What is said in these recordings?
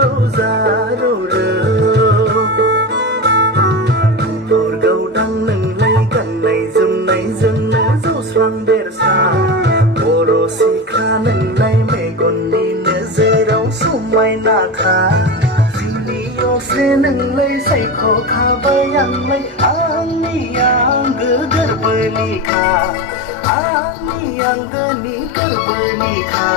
râu râu bồi gầu đăng nâng lấy gần này dừng nỡ dâu xoang bê sa bồ si kha nâng lấy mẹ còn đi nỡ dê đâu su mai na kha video se nâng lấy say khó kha bayang lấy ang ni ang gơ bơi ni kha ang ni ang gơ ni gơ bơi ni kha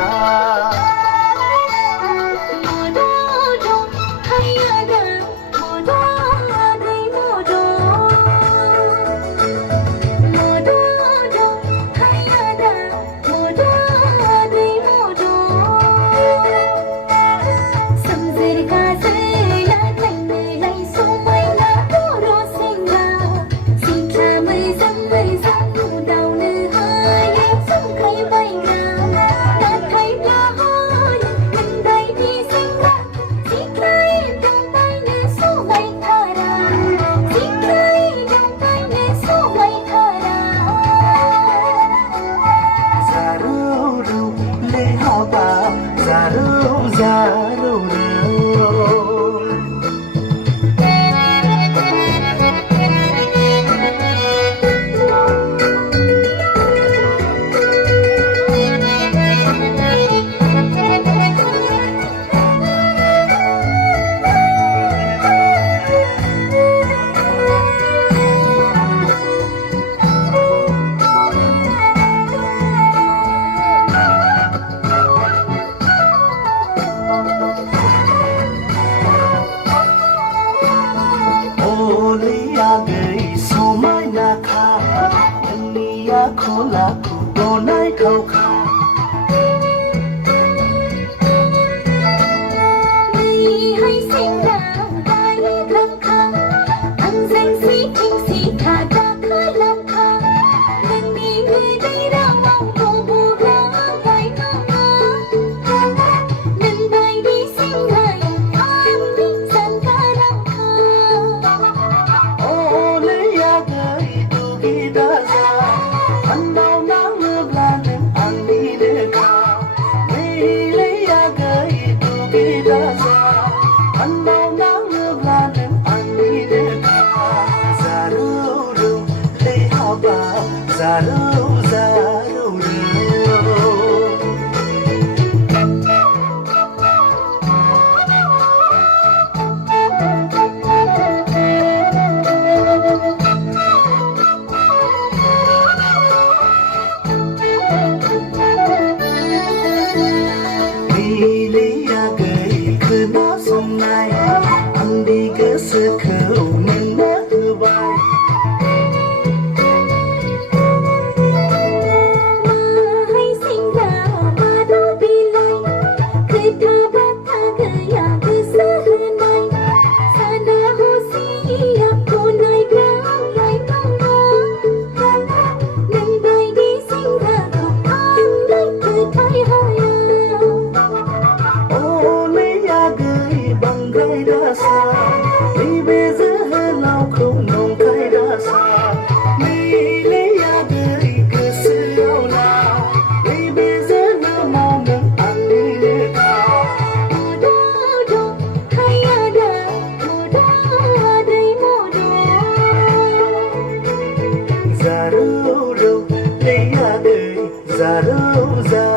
khổ là cụ đồ nai khâu khá người hay sinh ra vai khăng khăng ăn danh sĩ kinh sĩ thả ra khơi lang thang lần đi người đi ra mong cầu bù ra vai ngang ngang lần này đi sinh ngày an đi dần ca lang thang ô lấy ya gơi tu gi da ra anh đâu nắng ngược là nên anh đi để cao lấy ya gơi tu gi da ra anh đâu nắng ngược là nên anh đi để cao ra rưu rưu lấy họ bà ra rưu rưu lý ya gơi cứ nó sông này anh đi cứ sơ khẩu nên nó thưa vai hay sinh ra ba đô bi lay cứ tha ba tha cứ ya cứ sơ hơn này sa na ho si ya cô này béo lại ngang ngang lần bài đi sinh ra không an lấy cứ thay hai ô lấy ya gơi bằng gai đã xa đi về giữa lòng không nồng khai đã xa lấy ya gơi cứ sự đau nào đi về giữa mong nâng ăn đi để cao mùa đô hay ya đà mùa đô đây mùa đô ra rưu rưu lấy ya gơi ra rưu ra